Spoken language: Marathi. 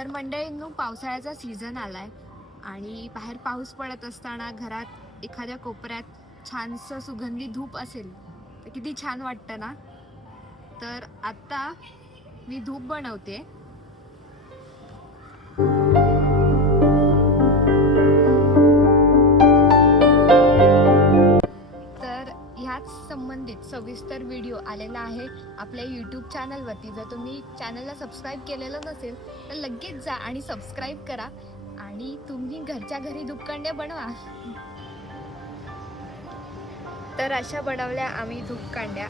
तर मंडळींनो, पावसाळ्याचा सीझन आलाय आणि बाहेर पाऊस पडत असताना घरात एखाद्या कोपऱ्यात छानसं सुगंधी धूप असेल तर किती छान वाटतं ना. तर आता मी धूप बनवते. तर ह्याच संबंधित सविस्तर व्हिडिओ आलेला आहे आपल्या यूट्यूब चॅनलवरती. जर तुम्ही चॅनलला सबस्क्राईब केलेलं नसेल तर लगेच जा आणि सबस्क्राईब करा आणि तुम्ही घरच्या घरी धूपकांड्या बनवा. तर अशा बनवल्या आम्ही धूपकांड्या.